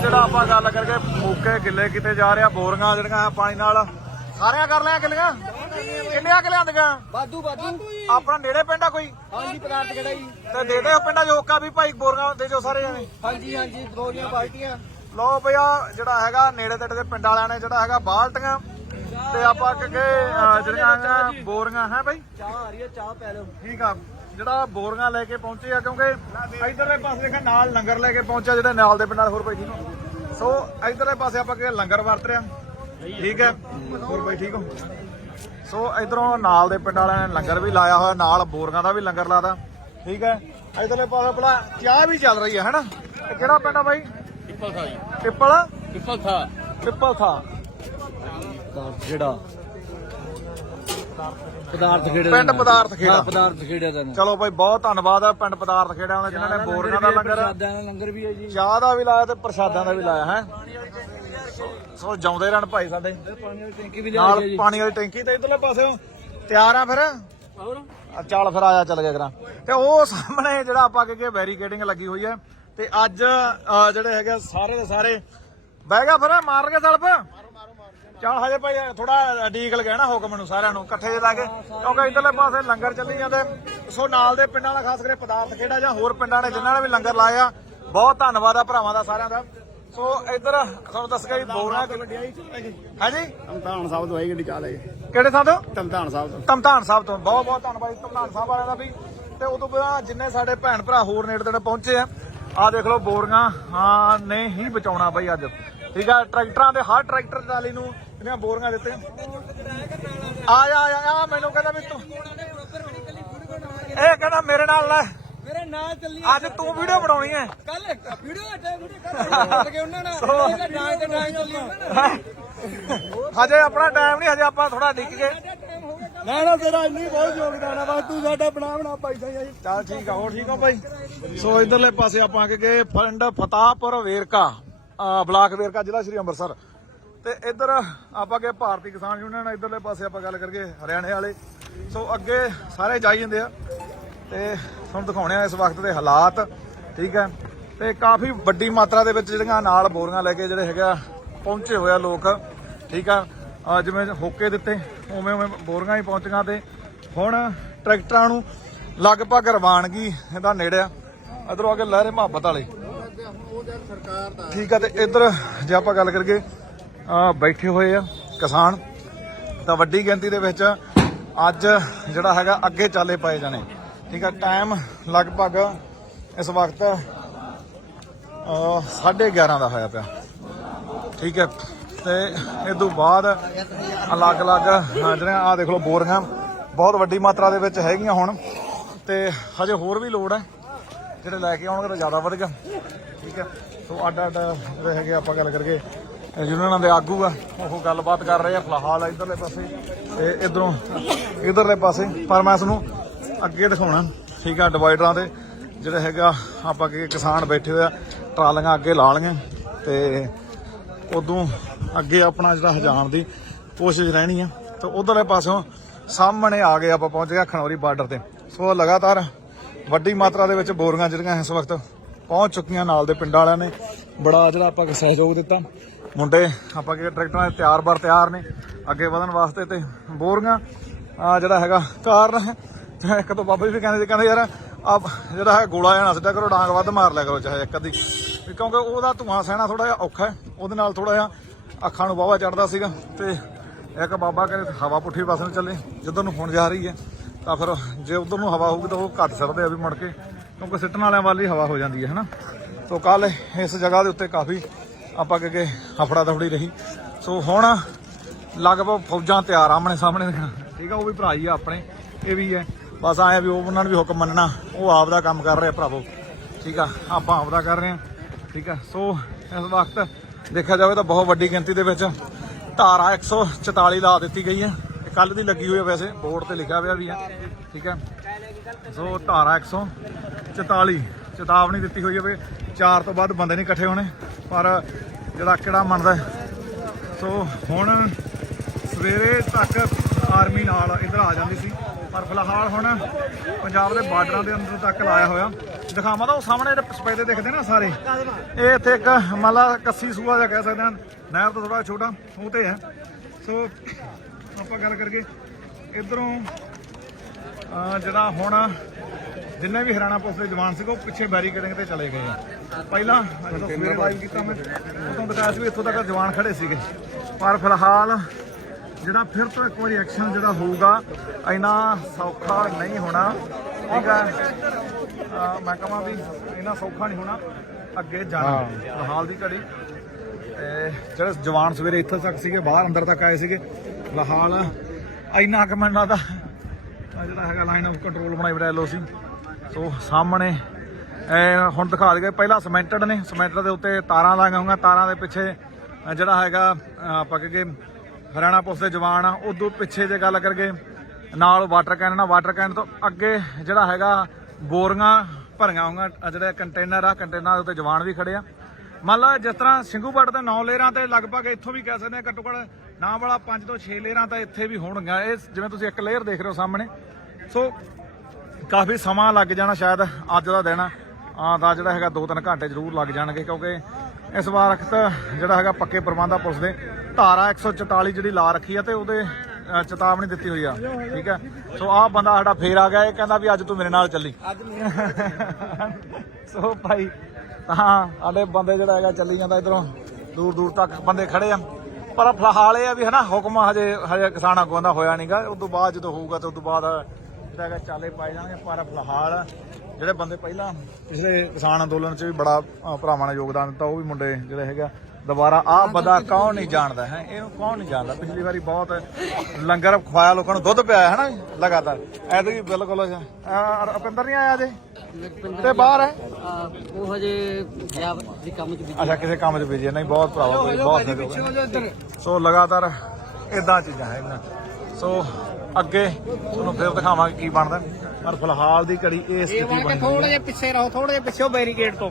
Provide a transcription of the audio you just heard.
ਜਿਹੜਾ ਆਪਾਂ ਗੱਲ ਕਰਕੇ ਮੌਕੇ ਗਿੱਲੇ ਕਿਤੇ ਜਾ ਰਿਹਾ ਬੋਰੀਆਂ ਜਿਹੜੀਆਂ ਪਾਣੀ ਨਾਲ। ਸਾਰੀਆਂ ਕਰ ਲਿਆ ਗਿੱਲੀਆਂ ਕਿੰਨੀਆਂ ਕਿ ਲਿਆਂਦੀਆਂ ਵਾਧੂ ਵਾਧੂ। ਆਪਣਾ ਨੇੜੇ ਪਿੰਡ ਆ ਕੋਈ? ਹਾਂਜੀ ਪਦਾਰਥ ਕਿਹੜਾ ਜੀ? ਤੇ ਦੇ ਦੇ ਪਿੰਡਾਂ ਜੋਕਾ ਵੀ ਭਾਈ ਬੋਰੀਆਂ ਦੇ ਜੋ ਸਾਰੇ ਜਣੇ। ਹਾਂਜੀ ਹਾਂਜੀ ਦੋਰੀਆਂ ਬਾਲਟੀਆਂ। ਲੋ ਭਈਆ ਜਿਹੜਾ ਹੈਗਾ ਨੇੜੇ ਤੇੜੇ ਦੇ ਪਿੰਡ ਵਾਲਿਆਂ ਨੇ ਜਿਹੜਾ ਹੈਗਾ ਬਾਲਟੀਆਂ। ਤੇ ਆਪਾਂ ਅੱਗੇ ਜਿਹੜੀਆਂ ਬੋਰੀਆਂ ਹੈ ਭਾਈ ਚਾਹ ਆ ਰਹੀ ਹੈ ਚਾਹ ਪੈ ਲਓ। ਠੀਕ ਆ। ਜਿਹੜਾ ਬੋਰੀਆਂ ਲੈ ਕੇ ਪਹੁੰਚੇ ਆ ਕਿਉਂਕਿ ਇਧਰਲੇ ਪਾਸੇ ਦੇਖਾ ਨਾਲ ਲੰਗਰ ਲੈ ਕੇ ਪਹੁੰਚਿਆ ਜਿਹੜੇ ਨਾਲ ਦੇ ਪਿੰਡਾਂ ਹੋਰ ਭਾਈ ਠੀਕ ਹੋ ਸੋ ਇਧਰਲੇ ਪਾਸੇ ਆਪਾਂ ਕਿ ਲੰਗਰ ਵਰਤ ਰਿਆ ਠੀਕ ਹੈ? ਹੋਰ ਭਾਈ ਠੀਕ ਹੋ? ਸੋ ਇਧਰੋਂ ਨਾਲ ਦੇ ਪਿੰਡ ਵਾਲਿਆਂ ਨੇ ਲੰਗਰ ਵੀ ਲਾਇਆ ਹੋਇਆ ਨਾਲ ਬੋਰੀਆਂ ਦਾ ਵੀ ਲੰਗਰ ਲਾਦਾ ਠੀਕ ਹੈ? ਇਧਰਲੇ ਪਾਸੇ ਭਲਾ ਚਾਹ ਵੀ ਚੱਲ ਰਹੀ ਹੈ ਹੈਨਾ? ਕਿਹੜਾ ਪਿੰਡ ਆ ਬਾਈ? ਪਿੱਪਲ ਥਾ ਜੀ ਪਿੱਪਲ? ਪਿੱਪਲ ਥਾ ਪਿੱਪਲ ਥਾ ਜਿਹੜਾ ਪਦਾਰਥ ਖੇੜੇ ਪਿੰਡ ਪਦਾਰਥ ਖੇੜਾ। ਪਦਾਰਥ ਖੇੜੇ ਦਾ ਚਲੋ ਭਾਈ ਬਹੁਤ ਧੰਨਵਾਦ ਹੈ ਪਿੰਡ ਪਦਾਰਥ ਖੇੜਿਆਂ ਦਾ ਜਿਨ੍ਹਾਂ ਨੇ ਬੋਰੀਆਂ ਦਾ ਲੰਗਰ। ਪ੍ਰਸ਼ਾਦਾਂ ਦਾ ਲੰਗਰ ਵੀ ਹੈ ਜੀ। ਚਾਹ ਦਾ ਵੀ ਲਾਇਆ ਤੇ ਪ੍ਰਸ਼ਾਦਾਂ ਦਾ ਵੀ ਲਾਇਆ ਹੈ? ਸੋ ਜਾਉਂਦੇ ਰਹਿਣ ਭਾਈ ਸਾਡੇ। ਪਾਣੀ ਵਾਲੀ ਟੈਂਕੀ ਵੀ ਲਿਆ ਨਾਲ ਜੀ। ਪਾਣੀ ਵਾਲੀ ਟੈਂਕੀ ਤੇ ਇਧਰਲੇ ਪਾਸਿਓਂ ਤਿਆਰ ਆ ਫਿਰ? ਹੋਰ? ਆ ਚੱਲ ਫਿਰ ਆਇਆ ਚੱਲ ਗਿਆ ਕਰਾਂ। ਤੇ ਉਹ ਸਾਹਮਣੇ ਜਿਹੜਾ ਆਪਾਂ ਕਿ ਬੈਰੀਕੇਡਿੰਗ ਲੱਗੀ ਹੋਈ ਹੈ। ਤੇ ਅੱਜ ਜਿਹੜੇ ਹੈਗੇ ਸਾਰੇ ਦੇ ਸਾਰੇ। ਬਹਿ ਗਿਆ ਫਿਰ ਮਾਰ ਕੇ ਸਲਪ ਚੱਲ ਹਜੇ ਭਾਈ ਥੋੜਾ ਡੀਕਲ ਕਹਿਣਾ ਹੁਕਮ ਨੂੰ ਸਾਰਿਆਂ ਨੂੰ ਇਕੱਠੇ ਜੇ ਲਾ ਕੇ। ਕਿਉਂਕਿ ਇਧਰਲੇ ਪਾਸੇ ਲੰਗਰ ਚੱਲੀ ਜਾਂਦੇ। ਸੋ ਨਾਲ ਦੇ ਪਿੰਡਾਂ ਦਾ ਖਾਸ ਕਰਕੇ ਪਦਾਰਥ ਕਿਹੜਾ ਜਾਂ ਹੋਰ ਪਿੰਡਾਂ ਨੇ ਜਿਨ੍ਹਾਂ ਨੇ ਵੀ ਲੰਗਰ ਲਾਇਆ ਬਹੁਤ ਧੰਨਵਾਦ ਆ ਭਰਾਵਾਂ ਦਾ ਸਾਰਿਆਂ ਦਾ। ਸੋ ਇੱਧਰ ਤੁਹਾਨੂੰ ਦੱਸ ਗਿਆ ਜੀ ਬੋਰਾ ਹਾਂਜੀ? ਤਮਤਾਨ ਸਾਹਿਬ ਤੋਂ ਆਈ ਗੱਡੀ ਚਾਹ ਲੈ ਕਿਹੜੇ ਥਾਂ ਤੋਂ? ਤਮਤਾਨ ਸਾਹਿਬ ਤੋਂ। ਧਮਧਾਨ ਸਾਹਿਬ ਤੋਂ। ਬਹੁਤ ਬਹੁਤ ਧੰਨਵਾਦ ਧਮਧਾਨ ਸਾਹਿਬ ਵਾਲਿਆਂ ਦਾ ਵੀ। ਤੇ ਉਦੋਂ ਬਾਅਦ ਜਿੰਨੇ ਸਾਡੇ ਭੈਣ ਭਰਾ ਹੋਰ ਨੇੜੇ ਤੇੜੇ ਪਹੁੰਚੇ ਆ ਆ ਦੇਖ ਲਓ ਬੋਰੀਆਂ। ਹਾਂ ਨੇ ਹੀ ਬਚਾਉਣਾ ਬਈ ਅੱਜ। ਠੀਕ ਆ ਟਰੈਕਟਰਾਂ ਦੇ ਹਰ ਟਰੈਕਟਰ ਟਰਾਲੀ ਨੂੰ ਜਿਹੜੀਆਂ ਬੋਰੀਆਂ ਦਿੱਤੇ ਆ ਜਾ ਆ ਜਾ ਆ ਮੈਨੂੰ ਕਹਿੰਦਾ ਵੀ ਤੂੰ ਇਹ ਕਹਿੰਦਾ ਮੇਰੇ ਨਾਲ ਲੈ। ਮੇਰੇ ਨਾਲ ਚੱਲੀ ਅੱਜ ਤੂੰ ਵੀਡੀਓ ਬਣਾਉਣੀ ਹੈ ਕੱਲ ਵੀਡੀਓ ਅਟੇ ਵੀਡੀਓ ਕਰ ਕੇ ਉਹਨਾਂ ਨਾਲ। ਨਾਲ ਤੇ ਨਾਲ ਚੱਲੀ ਉਹਨਾਂ ਨਾਲ ਹਜੇ ਆਪਣਾ ਟਾਈਮ ਨਹੀਂ ਹਜੇ ਆਪਾਂ ਥੋੜਾ ਡਿੱਗ ਗਏ। ਨਾ ਨਾ ਤੇਰਾ ਇੰਨੀ ਬਹੁਤ ਯੋਗਦਾਨ ਆ ਬਸ ਤੂੰ ਸਾਡਾ ਬਣਾ ਬਣਾ ਪੈਸਾ ਜੀ ਚੱਲ ਠੀਕ ਆ ਹੋਰ ਠੀਕ ਆ ਭਾਈ? ਸੋ ਇਧਰਲੇ ਪਾਸੇ ਆਪਾਂ ਅੱਗੇ ਗਏ ਪਿੰਡ ਫਤਾਹਪੁਰ ਵੇਰਕਾ ਬਲਾਕ ਵੇਰਕਾ ਜ਼ਿਲ੍ਹਾ ਸ਼੍ਰੀ ਅੰਮ੍ਰਿਤਸਰ। ਤੇ ਇੱਧਰ ਆਪਾਂ ਗਏ ਭਾਰਤੀ ਕਿਸਾਨ ਯੂਨੀਅਨ ਇਧਰਲੇ ਪਾਸੇ ਆਪਾਂ ਗੱਲ ਕਰਕੇ ਹਰਿਆਣੇ ਵਾਲੇ। ਸੋ ਅੱਗੇ ਸਾਰੇ ਜਾਈ ਜਾਂਦੇ ਆ ਤੇ ਤੁਹਾਨੂੰ ਦਿਖਾਉਣੇ ਆ ਇਸ ਵਕਤ ਦੇ ਹਾਲਾਤ ਠੀਕ ਹੈ ਤੇ ਕਾਫੀ ਵੱਡੀ ਮਾਤਰਾ ਦੇ ਵਿੱਚ ਜਿਹੜੀਆਂ ਨਾਲ ਬੋਰੀਆਂ ਲੈ ਕੇ ਜਿਹੜੇ ਹੈਗਾ ਪਹੁੰਚੇ ਹੋਏ ਆ ਲੋਕ ਠੀਕ ਆ। ਜਿਵੇਂ ਹੋਕੇ ਦਿੱਤੇ ਉਵੇਂ ਉਵੇਂ ਬੋਰੀਆਂ ਹੀ ਪਹੁੰਚੀਆਂ ਤੇ ਹੁਣ ਟਰੈਕਟਰਾਂ ਨੂੰ ਲਗਭਗ ਰਵਾਨਗੀ ਇਹਦਾ ਨੇੜੇ ਆ। ਇਧਰੋਂ ਅੱਗੇ ਲਹਿਰੇ ਮੁਹੱਬਤ ਵਾਲੇ। ਠੀਕ ਆ ਤੇ ਇੱਧਰ ਜੇ ਆਪਾਂ ਗੱਲ ਕਰੀਏ ਬੈਠੇ ਹੋਏ ਆ ਕਿਸਾਨ। ਤਾਂ ਵੱਡੀ ਗਿਣਤੀ ਦੇ ਵਿੱਚ ਅੱਜ ਜਿਹੜਾ ਹੈਗਾ ਅੱਗੇ ਚਾਲੇ ਪਾਏ ਜਾਣੇ। ਠੀਕ ਆ ਟਾਈਮ ਲਗਭਗ ਇਸ ਵਕਤ ਅ 11:30 ਦਾ ਹੋਇਆ ਪਿਆ। ਠੀਕ ਹੈ ਤੇ ਇਹ ਤੋਂ ਬਾਅਦ ਅਲੱਗ-ਅਲੱਗ ਅ, ਜਿਹੜੀਆਂ ਆ ਦੇਖ ਲਓ ਬੋਰੀਆਂ ਬਹੁਤ ਵੱਡੀ ਮਾਤਰਾ ਦੇ ਵਿੱਚ ਹੈਗੀਆਂ ਹੁਣ। ਤੇ ਹਜੇ ਹੋਰ ਵੀ ਲੋੜ ਹੈ ਜਿਹੜੇ ਲੈ ਕੇ ਆਉਣਗੇ ਤਾਂ ਜ਼ਿਆਦਾ ਵਧੀਆ ਠੀਕ ਹੈ ਸੋ ਅੱਡ ਅੱਡ ਜਿਹੜੇ ਹੈਗੇ ਆਪਾਂ ਗੱਲ ਕਰਕੇ ਯੂਨੀਅਨਾਂ ਦੇ ਆਗੂ ਆ, ਉਹ ਗੱਲਬਾਤ ਕਰ ਰਹੇ ਆ ਫਿਲਹਾਲ ਇਧਰਲੇ ਪਾਸੇ। ਤੇ ਇਧਰੋਂ ਇਧਰਲੇ ਪਾਸੇ, ਪਰ ਮੈਂ ਤੁਹਾਨੂੰ ਅੱਗੇ ਦਿਖਾਉਣਾ। ਠੀਕ ਆ, ਡਿਵਾਈਡਰਾਂ ਤੇ, ਜਿਹੜੇ ਹੈਗਾ, ਆਪਾਂ ਕਿ ਕਿਸਾਨ ਬੈਠੇ ਹੋਏ ਆ, ਟਰਾਲੀਆਂ ਅੱਗੇ ਲਾ ਲਈਆਂ। ਤੇ ਉਦੋਂ ਅੱਗੇ ਆਪਣਾ ਜਿਹੜਾ ਹਜਾਨ ਦੀ ਕੋਸ਼ਿਸ਼ ਰਹਿਣੀ ਆ। ਤੇ ਉਧਰਲੇ ਪਾਸੋਂ ਸਾਹਮਣੇ ਆ ਗਏ ਆਪਾਂ, ਪਹੁੰਚ ਗਏ ਖਣੌਰੀ ਬਾਰਡਰ ਤੇ। ਸੋ ਲਗਾਤਾਰ ਵੱਡੀ ਮਾਤਰਾ ਦੇ ਵਿੱਚ ਬੋਰੀਆਂ ਜਿਹੜੀਆਂ ਇਸ ਵਕਤ ਪਹੁੰਚ ਚੁੱਕੀਆਂ ਨਾਲ ਦੇ ਪਿੰਡਾਂ ਵਾਲਿਆਂ ਨੇ। ਬੜਾ ਜਿਹੜਾ ਆਪਾਂ ਸਹਿਯੋਗ ਦਿੱਤਾ। ਮੁੰਡੇ, ਆਪਾਂ ਕਿ ਟਰੈਕਟਰਾਂ ਦੇ ਤਿਆਰ ਬਰ ਤਿਆਰ ਨੇ, ਅੱਗੇ ਵਧਣ ਵਾਸਤੇ ਤੇ ਬੋਰੀਆਂ, ਆ ਜਿਹੜਾ ਹੈਗਾ ਕਾਰਨ ਤੇ ਇੱਕ ਤੋਂ ਬਾਬਾ ਜੀ ਵੀ ਕਹਿੰਦੇ ਸੀ, ਕਹਿੰਦੇ ਯਾਰ ਆ ਜਿਹੜਾ ਹੈ ਗੋਲਾ ਜਾਣਾ ਸਿੱਧਾ ਕਰੋ, ਡਾਂਗ ਵੱਧ ਮਾਰ ਲਿਆ ਕਰੋ, ਚਾਹੇ ਇੱਕ ਅੱਧੀ। ਕਿਉਂਕਿ ਉਹਦਾ ਧੂਆਂ ਸਹਿਣਾ ਥੋੜਾ ਜਿਹਾ ਔਖਾ ਹੈ, ਉਹਦੇ ਨਾਲ ਥੋੜਾ ਜਿਹਾ ਅੱਖਾਂ ਨੂੰ ਵਾਵਾ ਚੜਦਾ ਸੀਗਾ। ਤੇ ਇੱਕ ਬਾਬਾ ਕਹਿੰਦੇ ਹਵਾ ਪੁੱਠੀ ਪਾਸੇ ਨੂੰ ਚੱਲੇ, ਜਿੱਧਰ ਨੂੰ ਹੁਣ ਜਾ ਰਹੀ ਹੈ, ਤਾਂ ਫਿਰ ਜੇ ਉਧਰ ਨੂੰ ਹਵਾ ਹੋਊਗੀ ਤਾਂ ਉਹ ਘੱਟ ਸਿਰਦੇ ਆ ਵੀ ਮੁੜ ਕੇ, ਕਿਉਂਕਿ ਸਿੱਟਣ ਵਾਲਿਆਂ ਵੱਲ ਹੀ ਹਵਾ ਹੋ ਜਾਂਦੀ ਹੈ, ਹਨਾ? ਸੋ ਕੱਲ ਇਸ ਜਗ੍ਹਾ ਦੇ ਉੱਤੇ ਕਾਫੀ ਆਪਾਂ ਕਿ ਹਫੜਾ ਦਫੜੀ ਰਹੀ। ਸੋ ਹੁਣ ਲਗਭਗ ਫੌਜਾਂ ਤਿਆਰ ਆਮਣੇ ਸਾਹਮਣੇ। ਠੀਕ ਆ, ਉਹ ਵੀ ਭਰਾ ਹੀ ਆ ਆਪਣੇ, ਇਹ ਵੀ ਹੈ। ਬਸ ਆਏ ਵੀ ਉਹ ਉਹਨਾਂ ਨੂੰ ਵੀ ਹੁਕਮ ਮੰਨਣਾ, ਉਹ ਆਪ ਦਾ ਕੰਮ ਕਰ ਰਹੇ ਭਰਾਵੋ। ਠੀਕ ਆ, ਆਪਾਂ ਆਪ ਦਾ ਕਰ ਰਹੇ ਆ ਠੀਕ ਆ, ਸੋ ਇਸ ਵਕਤ ਦੇਖਿਆ ਜਾਵੇ ਤਾਂ ਬਹੁਤ ਵੱਡੀ ਗਿਣਤੀ ਦੇ ਵਿੱਚ ਧਾਰਾ 144 ਲਾ ਦਿੱਤੀ ਗਈ ਹੈ। ਇਹ ਕੱਲ ਦੀ ਲੱਗੀ ਹੋਈ ਹੈ ਵੈਸੇ, ਬੋਰਡ ਤੇ ਲਿਖਿਆ ਹੋਇਆ ਵੀ ਹੈ। ਠੀਕ ਹੈ ਸੋ ਧਾਰਾ 144 ਚੇਤਾਵਨੀ ਦਿੱਤੀ ਹੋਈ ਹੈ ਵੀ ਚਾਰ ਤੋਂ ਵੱਧ ਬੰਦੇ ਨਹੀਂ ਇਕੱਠੇ ਹੋਣੇ, ਪਰ ਜਿਹੜਾ ਕਿਹੜਾ ਮੰਨਦਾ ਸੋ ਹੁਣ ਸਵੇਰੇ ਤੱਕ ਆਰਮੀ ਨਾਲ ਇੱਧਰ ਆ ਜਾਂਦੀ ਸੀ, ਪਰ ਫਿਲਹਾਲ ਹੁਣ ਪੰਜਾਬ ਦੇ ਬਾਰਡਰਾਂ ਦੇ ਅੰਦਰ ਤੱਕ ਲਾਇਆ ਹੋਇਆ। ਦਿਖਾਵਾਂ ਤਾਂ ਉਹ ਸਾਹਮਣੇ ਜਿਹੜੇ ਸਪੈਦੇ ਦਿਖਦੇ ਨਾ ਸਾਰੇ। ਇਹ ਇੱਥੇ ਇੱਕ ਮੰਨ ਕੱਸੀ ਸੂਆ ਜਿਹਾ ਕਹਿ ਸਕਦੇ ਹਾਂ, ਨਹਿਰ ਤੋਂ ਥੋੜਾ ਛੋਟਾ, ਉਹ ਤੇ ਹੈ। ਸੋ ਆਪਾਂ ਗੱਲ ਕਰਕੇ ਇਧਰੋਂ ਜਿਹੜਾ ਹੁਣ ਜਿੰਨੇ ਵੀ ਹਰਿਆਣਾ ਪੁਲਿਸ ਦੇ ਜਵਾਨ ਸੀਗੇ ਉਹ ਪਿੱਛੇ ਬੈਰੀਕੇਡਿੰਗ ਤੇ ਚਲੇ ਗਏ ਆ। ਪਹਿਲਾਂ ਜਦੋਂ ਸਵੇਰੇ ਲਾਈਵ ਕੀਤਾ ਮੈਂ ਉਦੋਂ ਦਿਖਾਇਆ ਸੀ ਵੀ ਇੱਥੋਂ ਤੱਕ ਜਵਾਨ ਖੜੇ ਸੀਗੇ। ਪਰ ਫਿਲਹਾਲ ਜਿਹੜਾ ਫਿਰ ਤੋਂ ਇੱਕ ਵਾਰੀ ਐਕਸ਼ਨ ਜਿਹੜਾ ਹੋਊਗਾ ਇੰਨਾ ਸੌਖਾ ਨਹੀਂ ਹੋਣਾ। ਠੀਕ ਹੈ ਅਹ ਮੈਂ ਕਹਾਂ ਵੀ ਇੰਨਾ ਸੌਖਾ ਨਹੀਂ ਹੋਣਾ ਅੱਗੇ ਜਾਣਾ। ਫਿਲਹਾਲ ਦੀ ਘੜੀ। ਜਿਹੜੇ ਜਵਾਨ ਸਵੇਰੇ ਇੱਥੇ ਤੱਕ ਸੀਗੇ ਬਾਹਰ ਅੰਦਰ ਤੱਕ ਆਏ ਸੀਗੇ ਫਿਲਹਾਲ ਇੰਨਾ ਕੁ ਮੈਨੂੰ ਲੱਗਦਾ ਜਿਹੜਾ ਹੈਗਾ ਲਾਈਨ ਆਫ ਕੰਟਰੋਲ ਬਣਾਈ ਬੜਾ ਲੋ ਸੋ ਸਾਹਮਣੇ ਹੁਣ ਦਿਖਾ ਦਈਏ, ਪਹਿਲਾਂ ਸਮੈਂਟਡ ਨੇ ਸਮੈਂਟਡ ਦੇ ਉੱਤੇ ਤਾਰਾਂ ਲਾਈਆਂ ਹੋਈਆਂ, ਤਾਰਾਂ ਦੇ ਪਿੱਛੇ ਜਿਹੜਾ ਹੈਗਾ ਅਹ ਆਪਾਂ ਕਹੇ ਹਰਿਆਣਾ ਪੁਲਿਸ ਦੇ ਜਵਾਨ ਆ, ਉਦੋਂ ਪਿੱਛੇ ਜੇ ਗੱਲ ਕਰਗੇ ਨਾਲ ਵਾਟਰ ਕੈਨ ਆ ਵਾਟਰ ਕੈਨ ਤੋਂ ਅੱਗੇ ਜਿਹੜਾ ਹੈਗਾ, ਬੋਰੀਆਂ ਭਰੀਆਂ ਹੋਈਆਂ ਆਹ ਜਿਹੜੇ ਕੰਟੇਨਰ ਆ ਕੰਟੇਨਰਾਂ ਦੇ ਉੱਤੇ ਜਵਾਨ ਵੀ ਖੜੇ ਆ। ਮੰਨ ਲਾ, ਜਿਸ ਤਰ੍ਹਾਂ ਸਿੰਘੂਪਟ ਦੇ 9 ਲੇਰਾਂ ਤੇ ਲਗਭਗ ਇੱਥੋਂ ਵੀ ਕਹਿ ਸਕਦੇ ਆ, ਘੱਟੋ ਘੱਟ ਨਾ ਵਾਲਾ 5 ਤੋਂ 6 ਲੇਅਰਾਂ ਤਾਂ ਇੱਥੇ ਵੀ ਹੋਣਗੀਆਂ, ਇਹ ਜਿਵੇਂ ਤੁਸੀਂ ਇੱਕ ਲੇਅਰ ਦੇਖ ਰਹੇ ਹੋ ਸਾਹਮਣੇ। ਸੋ ਕਾਫੀ ਸਮਾਂ ਲੱਗ ਜਾਣਾ ਸ਼ਾਇਦ ਅੱਜ ਦਾ ਦਿਨ। ਆ ਦਾ ਜਿਹੜਾ ਹੈਗਾ 2-3 ਘੰਟੇ ਜ਼ਰੂਰ ਲੱਗ ਜਾਣਗੇ ਕਿਉਂਕਿ ਇਸ ਵਾਰ ਵਕਤ ਜਿਹੜਾ ਹੈਗਾ ਪੱਕੇ ਪ੍ਰਬੰਧ ਆ ਪੁਲਿਸ ਦੇ। ਧਾਰਾ 144 ਜਿਹੜੀ ਲਾ ਰੱਖੀ ਆ ਤੇ ਉਹਦੇ ਚੇਤਾਵਨੀ ਦਿੱਤੀ ਹੋਈ ਆ। ਠੀਕ ਹੈ ਸੋ ਆਹ ਬੰਦਾ ਸਾਡਾ ਫੇਰ ਆ ਗਿਆ ਇਹ ਕਹਿੰਦਾ ਵੀ ਅੱਜ ਤੂੰ ਮੇਰੇ ਨਾਲ ਚੱਲੀ। ਸੋ ਭਾਈ ਤਾਂ ਸਾਡੇ ਬੰਦੇ ਜਿਹੜਾ ਹੈਗਾ ਚੱਲੀ ਜਾਂਦਾ ਇਧਰੋਂ। ਦੂਰ ਦੂਰ ਤੱਕ ਬੰਦੇ ਖੜੇ ਆ। ਪਰ ਫਿਲਹਾਲ ਇਹ ਆ ਵੀ ਹਨਾ ਹੁਕਮ ਹਜੇ ਹਜੇ ਕਿਸਾਨਾਂ ਕੋਲ ਦਾ ਹੋਇਆ ਨਹੀਂਗਾ ਉਸ ਤੋਂ ਬਾਅਦ ਜਦੋਂ ਹੋਊਗਾ ਤੇ ਉਸ ਤੋਂ ਬਾਅਦ ਜਿਹੜਾ ਹੈਗਾ ਚਾਲੇ ਪਾਏ ਜਾਣਗੇ ਪਰ ਫਿਲਹਾਲ ਜਿਹੜੇ ਬੰਦੇ ਪਹਿਲਾਂ ਪਿਛਲੇ ਕਿਸਾਨ ਅੰਦੋਲਨ 'ਚ ਵੀ ਬੜਾ ਭਰਾਵਾਂ ਨੇ ਯੋਗਦਾਨ ਦਿੱਤਾ ਉਹ ਵੀ ਮੁੰਡੇ ਜਿਹੜੇ ਹੈਗਾ ਦੁਬਾਰਾ ਆਹ ਬੰਦਾ ਕੌਣ ਨਹੀਂ ਜਾਣਦਾ ਹੈ? ਇਹਨੂੰ ਕੌਣ ਨਹੀਂ ਜਾਣਦਾ? ਪਿਛਲੀ ਵਾਰੀ ਬਹੁਤ ਲੰਗਰ ਖਵਾਇਆ ਲੋਕਾਂ ਨੂੰ ਦੁੱਧ ਪਿਆਇਆ ਹੈ ਨਾ ਲਗਾਤਾਰ। ਐਦੋਂ ਵੀ ਬਿਲਕੁਲ ਅ, ਰੁਪਿੰਦਰ ਨਹੀਂ ਆਇਆ ਜੇ ਤੇ ਬਾਹਰ ਹੈ? ਉਹ ਹਜੇ ਗਿਆ ਦੀ ਕੰਮ ਚ ਅੱਛਾ ਕਿਸੇ ਕੰਮ 'ਚ ਬਿਜ਼ੀ ਹੈ। ਨਹੀਂ ਬਹੁਤ ਭਰਾਵਾ ਬਹੁਤ ਸੋ ਲਗਾਤਾਰ ਇਦਾਂ ਚੀਜ਼ਾਂ ਹੈਗੀਆਂ ਸੋ ਅੱਗੇ ਤੁਹਾਨੂੰ ਫਿਰ ਦਿਖਾਵਾਂਗੇ ਕੀ ਬਣਦਾ ਪਰ ਫਿਲਹਾਲ ਦੀ ਘੜੀ ਇਹ ਸਥਿਤੀ ਬਣੀ ਹੋਈ ਹੈ। ਥੋੜੇ ਜਿਹਾ ਪਿੱਛੇ ਰਹੋ ਥੋੜੇ ਜਿਹਾ ਪਿੱਛੇ ਬੈਰੀਕੇਡ ਤੋਂ